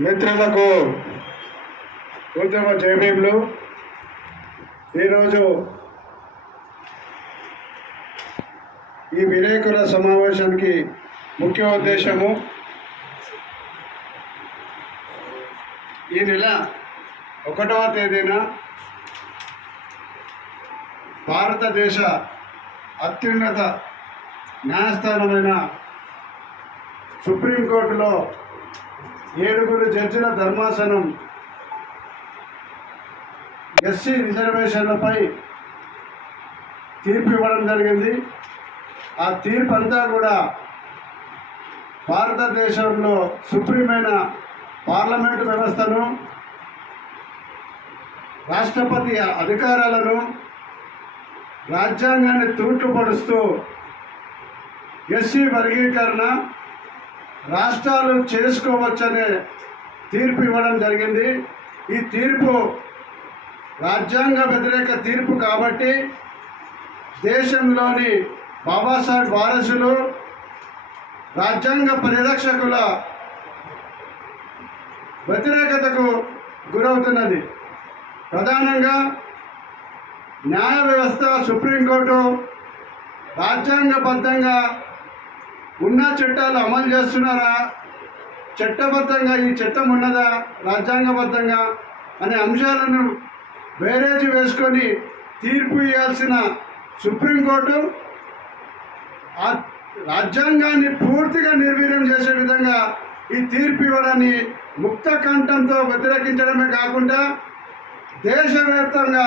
మిత్రులకు ఉద్యమ జయభీములు. ఈరోజు ఈ విలేకరుల సమావేశానికి ముఖ్య ఉద్దేశము ఈ నెల ఒకటవ తేదీన భారతదేశ అత్యున్నత న్యాయస్థానమైన సుప్రీంకోర్టులో ఏడుగురు జడ్జిల ధర్మాసనం. ఎస్సీ రిజర్వేషన్లపై తీర్పు ఇవ్వడం జరిగింది. ఆ తీర్పు అంతా కూడా భారతదేశంలో సుప్రీమైన పార్లమెంటు వ్యవస్థను రాష్ట్రపతి అధికారాలను రాజ్యాంగాన్ని తూట్లు పడుస్తూ ఎస్సీ వర్గీకరణ రాష్ట్రాలు చేసుకోవచ్చనే తీర్పు ఇవ్వడం జరిగింది. ఈ తీర్పు రాజ్యాంగ వ్యతిరేక తీర్పు కాబట్టి దేశంలోని బాబాసాహెబ్ వారసులు రాజ్యాంగ పరిరక్షకుల వ్యతిరేకతకు గురవుతున్నది. ప్రధానంగా న్యాయ వ్యవస్థ సుప్రీంకోర్టు రాజ్యాంగబద్ధంగా ఉన్న చట్టాలు అమలు చేస్తున్నారా? చట్టబద్ధంగా ఈ చట్టం ఉన్నదా? రాజ్యాంగబద్ధంగా? అనే అంశాలను బేరేజ్ వేసుకొని తీర్పు ఇవ్వాల్సిన సుప్రీంకోర్టు ఆ రాజ్యాంగాన్ని పూర్తిగా నిర్వీర్యం చేసే విధంగా ఈ తీర్పు ఇవ్వడాన్ని ముక్త కంఠంతో వ్యతిరేకించడమే కాకుండా దేశవ్యాప్తంగా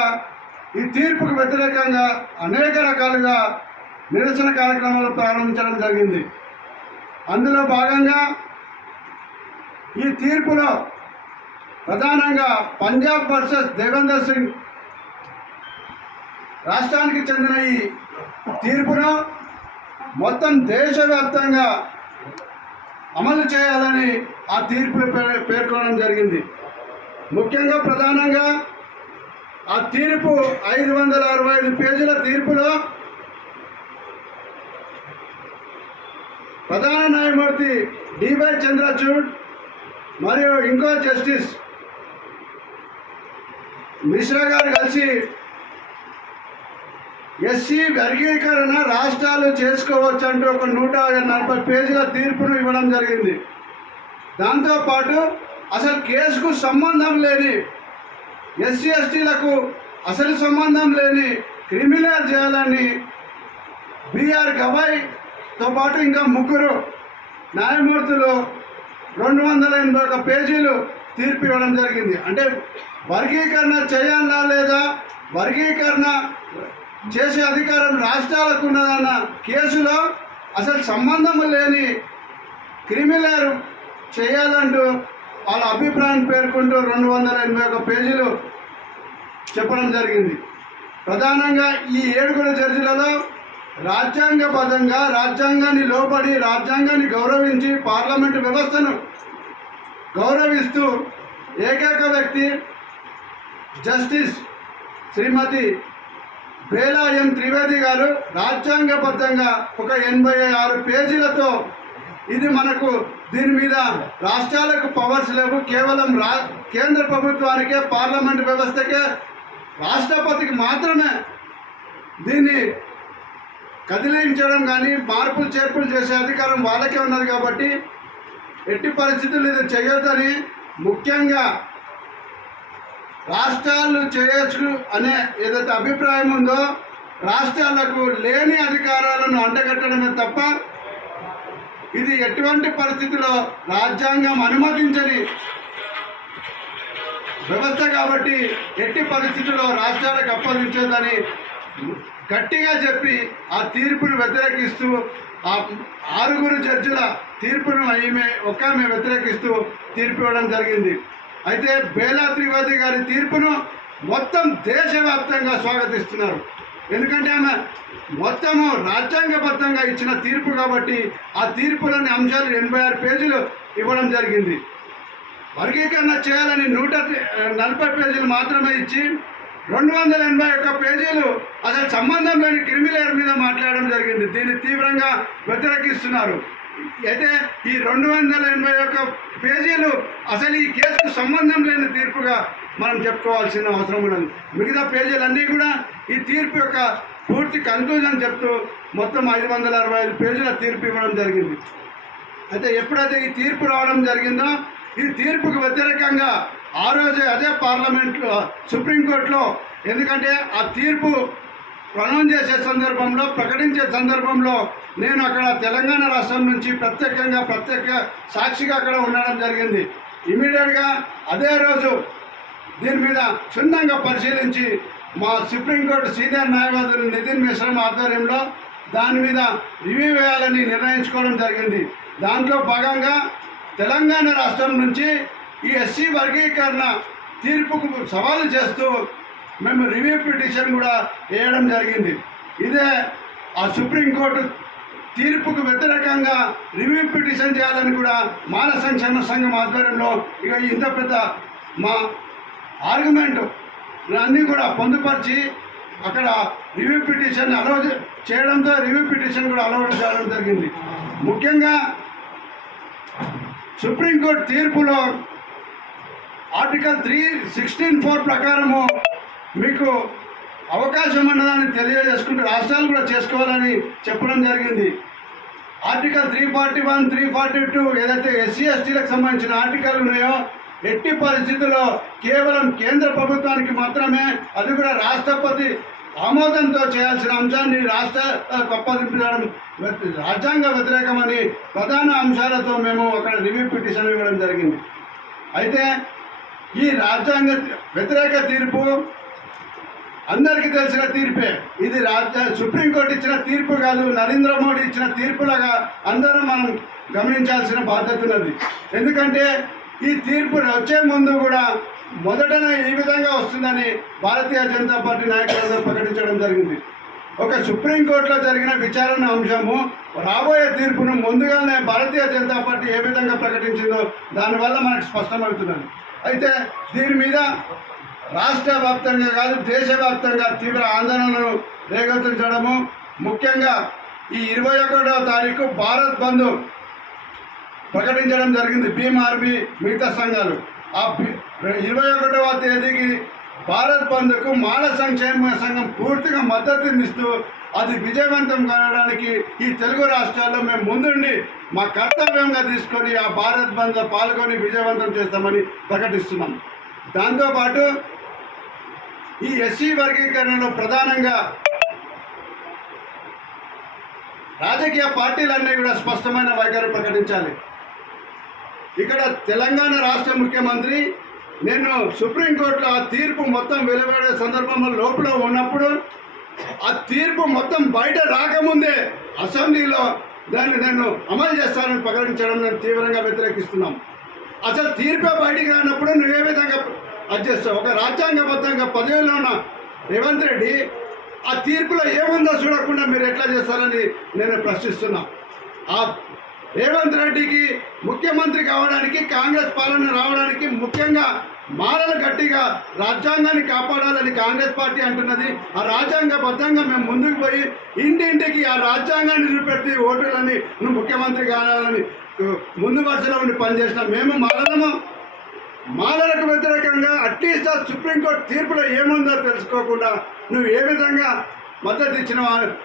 ఈ తీర్పుకు వ్యతిరేకంగా అనేక రకాలుగా నిరసన కార్యక్రమాలు ప్రారంభించడం జరిగింది. అందులో భాగంగా ఈ తీర్పులో ప్రధానంగా పంజాబ్ వర్సెస్ దేవేందర్ సింగ్ రాష్ట్రానికి చెందిన ఈ తీర్పును మొత్తం దేశవ్యాప్తంగా అమలు చేయాలని ఆ తీర్పు పే- పేర్కొనడం జరిగింది. ముఖ్యంగా ప్రధానంగా ఆ తీర్పు ఐదు వందల అరవై ఐదు పేజీల తీర్పులో ప్రధాన న్యాయమూర్తి డివై చంద్రచూడ్ మరియు ఇంకో జస్టిస్ మిశ్రా గారు కలిసి ఎస్సీ వర్గీకరణ రాష్ట్రాలు చేసుకోవచ్చు అంటూ ఒక నూట నలభై పేజీల తీర్పును ఇవ్వడం జరిగింది. దాంతోపాటు అసలు కేసుకు సంబంధం లేని ఎస్సీ ఎస్టీలకు అసలు సంబంధం లేని క్రిమినల్ చేయాలని బీఆర్ గవాయ్ తో పాటు ఇంకా ముగ్గురు న్యాయమూర్తులు రెండు వందల ఎనభై ఒక పేజీలు తీర్పు ఇవ్వడం జరిగింది. అంటే వర్గీకరణ చేయాలా లేదా? వర్గీకరణ చేసే అధికారం రాష్ట్రాలకు ఉన్నదన్న కేసులో అసలు సంబంధం లేని క్రిమినల్ చేయాలంటూ వాళ్ళ అభిప్రాయం పేర్కొంటూ రెండు వందల ఎనభై ఒక పేజీలు చెప్పడం జరిగింది. ప్రధానంగా ఈ ఏడుగురు జడ్జిలలో రాజ్యాంగబద్ధంగా రాజ్యాంగాన్ని లోబడి రాజ్యాంగాన్ని గౌరవించి పార్లమెంటు వ్యవస్థను గౌరవిస్తూ ఏకైక వ్యక్తి జస్టిస్ శ్రీమతి బేలా ఎం త్రివేది గారు రాజ్యాంగబద్ధంగా ఒక ఎనభై ఆరు పేజీలతో ఇది మనకు దీని మీద రాష్ట్రాలకు పవర్స్ లేవు. కేవలం రా కేంద్ర ప్రభుత్వానికే పార్లమెంట్ వ్యవస్థకే రాష్ట్రపతికి మాత్రమే దీన్ని కదిలించడం కానీ మార్పులు చేర్పులు చేసే అధికారం వాళ్ళకే ఉన్నది కాబట్టి ఎట్టి పరిస్థితులు ఇది చేయొద్దని ముఖ్యంగా రాష్ట్రాలు చేయొచ్చు అనే ఏదైతే అభిప్రాయం ఉందో రాష్ట్రాలకు లేని అధికారాలను అంటగట్టడమే తప్ప ఇది ఎటువంటి పరిస్థితిలో రాజ్యాంగం అనుమతించని వ్యవస్థ కాబట్టి ఎట్టి పరిస్థితుల్లో రాష్ట్రాలకు అప్పగించేదని గట్టిగా చెప్పి ఆ తీర్పును వ్యతిరేకిస్తూ ఆ ఆరుగురు జడ్జిల తీర్పును ఈమె ఒక్క వ్యతిరేకిస్తూ తీర్పు ఇవ్వడం జరిగింది. అయితే బేలా త్రివేది గారి తీర్పును మొత్తం దేశవ్యాప్తంగా స్వాగతిస్తున్నారు. ఎందుకంటే ఆమె మొత్తము రాజ్యాంగబద్ధంగా ఇచ్చిన తీర్పు కాబట్టి ఆ తీర్పులోని అంశాలు ఎనభై ఆరు పేజీలు ఇవ్వడం జరిగింది. వర్గీకరణ చేయాలని నూట నలభై పేజీలు మాత్రమే ఇచ్చి రెండు వందల ఎనభై ఒక్క పేజీలు అసలు సంబంధం లేని క్రిమిలేర్ మీద మాట్లాడడం జరిగింది. దీన్ని తీవ్రంగా వ్యతిరేకిస్తున్నారు. అయితే ఈ రెండు వందల ఎనభై ఒక్క పేజీలు అసలు ఈ కేసుకు సంబంధం లేని తీర్పుగా మనం చెప్పుకోవాల్సిన అవసరం ఉన్నది మిగతా పేజీలన్నీ కూడా ఈ తీర్పు యొక్క పూర్తి కన్క్లూజన్ చెప్తూ మొత్తం ఐదు వందల అరవై ఐదు పేజీల తీర్పు ఇవ్వడం జరిగింది. అయితే ఎప్పుడైతే ఈ తీర్పు రావడం జరిగిందో ఈ తీర్పుకు వ్యతిరేకంగా ఆ రోజే అదే పార్లమెంట్లో సుప్రీంకోర్టులో. ఎందుకంటే ఆ తీర్పు ప్రణం చేసే సందర్భంలో ప్రకటించే సందర్భంలో నేను అక్కడ తెలంగాణ రాష్ట్రం నుంచి ప్రత్యేకంగా ప్రత్యేక సాక్షిగా అక్కడ ఉండడం జరిగింది. ఇమీడియట్గా అదే రోజు దీని మీద క్షుణ్ణంగా పరిశీలించి మా సుప్రీంకోర్టు సీనియర్ న్యాయవాదులు నితిన్ మిశ్రమ ఆధ్వర్యంలో దాని మీద రివ్యూ వేయాలని నిర్ణయించుకోవడం జరిగింది. దాంట్లో భాగంగా తెలంగాణ రాష్ట్రం నుంచి ఈ ఎస్సీ వర్గీకరణ తీర్పుకు సవాలు చేస్తూ మేము రివ్యూ పిటిషన్ కూడా వేయడం జరిగింది. ఇదే ఆ సుప్రీంకోర్టు తీర్పుకు వ్యతిరేకంగా రివ్యూ పిటిషన్ చేయాలని కూడా మాల సంక్షేమ సంఘం ఆధ్వర్యంలో ఇక ఇంత పెద్ద మా ఆర్గ్యుమెంట్ అన్నీ కూడా పొందుపరిచి అక్కడ రివ్యూ పిటిషన్ అలౌ చేయడంతో రివ్యూ పిటిషన్ కూడా అలౌ చేయడం జరిగింది. ముఖ్యంగా సుప్రీంకోర్టు తీర్పులో ఆర్టికల్ త్రీ సిక్స్టీన్ ఫోర్ ప్రకారము మీకు అవకాశం ఉన్నదని తెలియజేసుకుంటే రాష్ట్రాలు కూడా చేసుకోవాలని చెప్పడం జరిగింది. Article three forty one three forty two ఏదైతే ఎస్సీ ఎస్టీలకు సంబంధించిన ఆర్టికల్ ఉన్నాయో ఎట్టి పరిస్థితుల్లో కేవలం కేంద్ర ప్రభుత్వానికి మాత్రమే అది కూడా రాష్ట్రపతి ఆమోదంతో చేయాల్సిన అంశాన్ని రాష్ట్ర అప్పగించడం రాజ్యాంగ వ్యతిరేకమని ప్రధాన అంశాలతో మేము అక్కడ రివ్యూ పిటిషన్ ఇవ్వడం జరిగింది. అయితే ఈ రాజ్యాంగ వ్యతిరేక తీర్పు అందరికీ తెలిసిన తీర్పే. ఇది రాజ్య సుప్రీంకోర్టు ఇచ్చిన తీర్పు కాదు నరేంద్ర మోడీ ఇచ్చిన తీర్పులాగా అందరం మనం గమనించాల్సిన బాధ్యత ఉన్నది. ఎందుకంటే ఈ తీర్పు వచ్చే ముందు కూడా మొదటనే ఈ విధంగా వస్తుందని భారతీయ జనతా పార్టీ నాయకులందరూ ప్రకటించడం జరిగింది. ఒక సుప్రీంకోర్టులో జరిగిన విచారణ అంశము రాబోయే తీర్పును ముందుగానే భారతీయ జనతా పార్టీ ఏ విధంగా ప్రకటించిందో దానివల్ల మనకు స్పష్టమవుతున్నది. అయితే దీని మీద రాష్ట్ర వ్యాప్తంగా కాదు దేశవ్యాప్తంగా తీవ్ర ఆందోళనలు రేగొత్తించడము. ముఖ్యంగా ఈ ఇరవై ఒకటో తారీఖు భారత్ బంద్ ప్రకటించడం జరిగింది భీమ్ ఆర్మీ మిగతా సంఘాలు. ఆ ఇరవై ఒకటవ తేదీకి భారత్ బంద్కు మానవ సంక్షేమ సంఘం పూర్తిగా మద్దతునిస్తూ అది విజయవంతం కావడానికి ఈ తెలుగు రాష్ట్రాల్లో మేము ముందుండి మా కర్తవ్యంగా తీసుకొని ఆ భారత్ బంద్లో పాల్గొని విజయవంతం చేస్తామని ప్రకటిస్తున్నాం. దాంతోపాటు ఈ ఎస్సీ వర్గీకరణలో ప్రధానంగా రాజకీయ పార్టీలన్నీ కూడా స్పష్టమైన వైఖరి ప్రకటించాలి. ఇక్కడ తెలంగాణ రాష్ట్ర ముఖ్యమంత్రి నేను సుప్రీంకోర్టులో ఆ తీర్పు మొత్తం వెలువడే సందర్భంలో లోపల ఉన్నప్పుడు ఆ తీర్పు మొత్తం బయట రాకముందే అసెంబ్లీలో దాన్ని నేను అమలు చేస్తానని ప్రకటించడం నేను తీవ్రంగా వ్యతిరేకిస్తున్నాం. అసలు తీర్పే బయటికి రానప్పుడు నువ్వే విధంగా అది చేస్తావు? ఒక రాజ్యాంగబద్ధంగా పదవిలో ఉన్న రేవంత్ రెడ్డి ఆ తీర్పులో ఏముందో చూడకుండా మీరు ఎట్లా చేస్తారని నేను ప్రశ్నిస్తున్నా. ఆ రేవంత్ రెడ్డికి ముఖ్యమంత్రి కావడానికి కాంగ్రెస్ పాలన రావడానికి ముఖ్యంగా మాలలు గట్టిగా రాజ్యాంగాన్ని కాపాడాలని కాంగ్రెస్ పార్టీ అంటున్నది. ఆ రాజ్యాంగబద్ధంగా మేము ముందుకు పోయి ఇంటింటికి ఆ రాజ్యాంగాన్ని చూపెట్టి ఓటులని నువ్వు ముఖ్యమంత్రి కావాలని ముందు వరుసలో ఉండి పనిచేసినాం మేము మాలలము మాలలకు వ్యతిరేకంగా అట్లీస్ట్ ఆ సుప్రీంకోర్టు తీర్పులో ఏముందో తెలుసుకోకుండా నువ్వు ఏ విధంగా మద్దతు ఇచ్చిన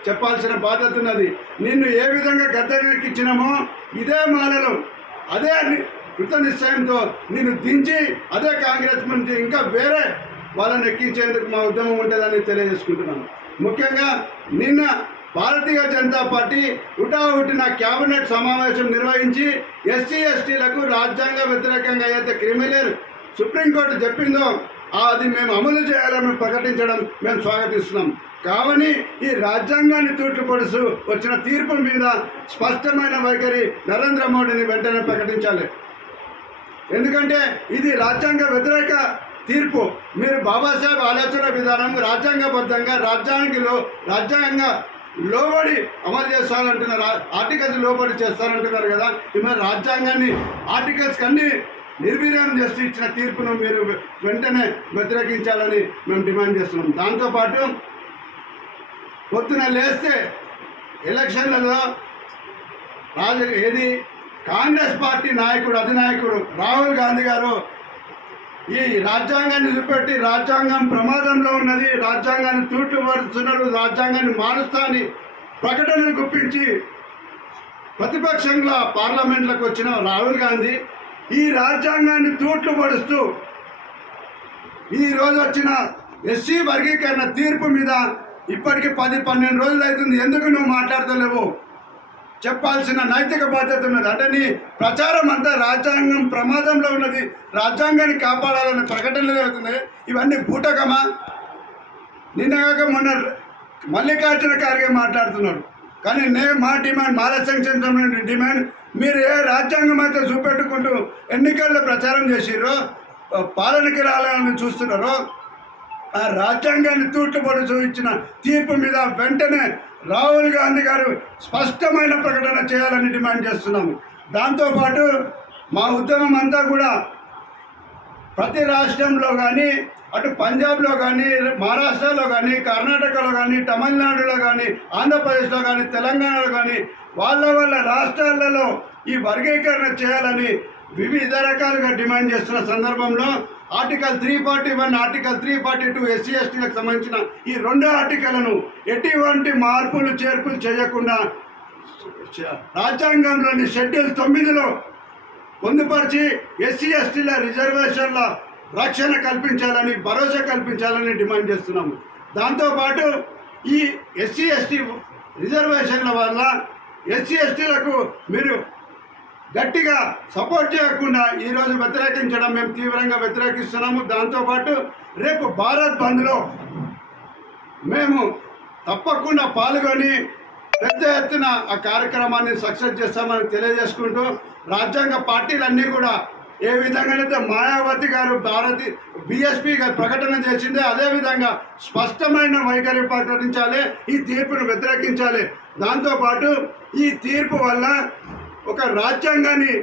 చెప్పాల్సిన బాధ్యత ఉన్నది. నిన్ను ఏ విధంగా గద్దెనెక్కిచ్చినామో ఇదే మాలలు అదే కృత నిశ్చయంతో నిన్ను దించి అదే కాంగ్రెస్ నుంచి ఇంకా వేరే వాళ్ళని ఎక్కించేందుకు మా ఉద్యమం ఉంటుందని తెలియజేసుకుంటున్నాను. ముఖ్యంగా నిన్న భారతీయ జనతా పార్టీ హుటాహుటిన కేబినెట్ సమావేశం నిర్వహించి ఎస్సీ ఎస్టీలకు రాజ్యాంగ వ్యతిరేకంగా అయితే క్రిమినల్ సుప్రీంకోర్టు చెప్పిందో అది మేము అమలు చేయాలని ప్రకటించడం మేము స్వాగతిస్తున్నాం. కావని ఈ రాజ్యాంగాన్ని తూట్లు వచ్చిన తీర్పు మీద స్పష్టమైన వైఖరి నరేంద్ర మోడీని వెంటనే ప్రకటించాలి. ఎందుకంటే ఇది రాజ్యాంగ వ్యతిరేక తీర్పు. మీరు బాబాసాహెబ్ ఆలోచన విధానం రాజ్యాంగబద్ధంగా రాజ్యాంగానికి లో రాజ్యాంగ లోబడి అమలు చేస్తారంటున్నారు ఆర్టికల్స్ లోబడి చేస్తారంటున్నారు కదా. ఈ రాజ్యాంగాన్ని ఆర్టికల్స్ అన్ని నిర్వీర్యం చేస్తూ ఇచ్చిన తీర్పును మీరు వెంటనే వ్యతిరేకించాలని మేము డిమాండ్ చేస్తున్నాం. దాంతోపాటు పొద్దున లేస్తే ఎలక్షన్లలో రాజ ఏది కాంగ్రెస్ పార్టీ నాయకుడు అధినాయకుడు రాహుల్ గాంధీ గారు ఈ రాజ్యాంగాన్ని చూపెట్టి రాజ్యాంగం ప్రమాదంలో ఉన్నది రాజ్యాంగాన్ని తూట్లు రాజ్యాంగాన్ని మారుస్తా అని ప్రకటనలు గుప్పించి ప్రతిపక్షంగా పార్లమెంట్లకు వచ్చిన రాహుల్ గాంధీ ఈ రాజ్యాంగాన్ని తూట్లు పడుస్తూ ఈ రోజు వచ్చిన ఎస్సీ వర్గీకరణ తీర్పు మీద ఇప్పటికి పది పన్నెండు రోజులు అవుతుంది. ఎందుకు నువ్వు మాట్లాడతలేవు? చెప్పాల్సిన నైతిక బాధ్యత ఉన్నది. అంటే నీ ప్రచారం అంతా రాజ్యాంగం ప్రమాదంలో ఉన్నది. రాజ్యాంగాన్ని కాపాడాలనే ప్రకటనలు అవుతుంది ఇవన్నీ బూటకమా? నిన్నగాక మొన్న మల్లికార్జున ఖార్గే మాట్లాడుతున్నాడు కానీ నే మా డిమాండ్ మాల సంక్షేమ డిమాండ్ మీరు ఏ రాజ్యాంగం అయితే చూపెట్టుకుంటూ ఎన్నికల్లో ప్రచారం చేసిర్రో పాలనకి రాలని చూస్తున్నారో ఆ రాజ్యాంగాన్ని తూట్టుబడి చూపించిన తీర్పు మీద వెంటనే రాహుల్ గాంధీ గారు స్పష్టమైన ప్రకటన చేయాలని డిమాండ్ చేస్తున్నాము. దాంతోపాటు మా ఉద్యమం అంతా కూడా ప్రతి రాష్ట్రంలో కానీ అటు పంజాబ్లో కానీ మహారాష్ట్రలో కానీ కర్ణాటకలో కానీ తమిళనాడులో కానీ ఆంధ్రప్రదేశ్లో కానీ తెలంగాణలో కానీ వాళ్ళ వాళ్ళ రాష్ట్రాలలో ఈ వర్గీకరణ చేయాలని వివిధ రకాలుగా డిమాండ్ చేస్తున్న సందర్భంలో article three forty one article three forty two SC ఎస్టీలకు సంబంధించిన ఈ రెండు ఆర్టికల్ను ఎటువంటి మార్పులు చేర్పులు చేయకుండా రాజ్యాంగంలోని షెడ్యూల్ తొమ్మిదిలో పొందుపరిచి ఎస్సీ ఎస్టీల రిజర్వేషన్ల రక్షణ కల్పించాలని భరోసా కల్పించాలని డిమాండ్ చేస్తున్నాము. దాంతోపాటు ఈ ఎస్సీ ఎస్టీ రిజర్వేషన్ల వల్ల ఎస్సీ ఎస్టీలకు మీరు గట్టిగా సపోర్ట్ చేయకుండా ఈరోజు వ్యతిరేకించడం మేము తీవ్రంగా వ్యతిరేకిస్తున్నాము. దాంతోపాటు రేపు భారత్ బంద్లో మేము తప్పకుండా పాల్గొని పెద్ద ఎత్తున ఆ కార్యక్రమాన్ని సక్సెస్ చేస్తామని తెలియజేసుకుంటూ రాజ్యాంగ పార్టీలన్నీ కూడా ఏ విధంగానైతే మాయావతి గారు భారతి బీఎస్పీ గారు ప్రకటన చేసిందే అదేవిధంగా స్పష్టమైన వైఖరి ప్రకటించాలి ఈ తీర్పును వ్యతిరేకించాలి. దాంతోపాటు ఈ తీర్పు వల్ల ఒక రాజ్యాంగాన్ని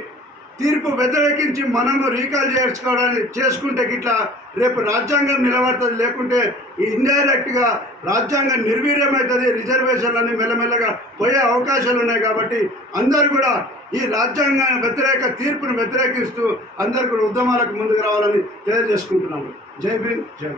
తీర్పు వ్యతిరేకించి మనము రీకాల్ చేసుకోవడానికి చేసుకుంటే గిట్లా రేపు రాజ్యాంగం నిలబడుతుంది. లేకుంటే ఇండైరెక్ట్గా రాజ్యాంగం నిర్వీర్యమవుతుంది. రిజర్వేషన్లన్నీ మెల్లమెల్లగా పోయే అవకాశాలు ఉన్నాయి కాబట్టి అందరూ కూడా ఈ రాజ్యాంగ వ్యతిరేక తీర్పును వ్యతిరేకిస్తూ అందరు కూడా ఉద్యమాలకు ముందుకు రావాలని తెలియజేసుకుంటున్నాము జై భీమ్ జై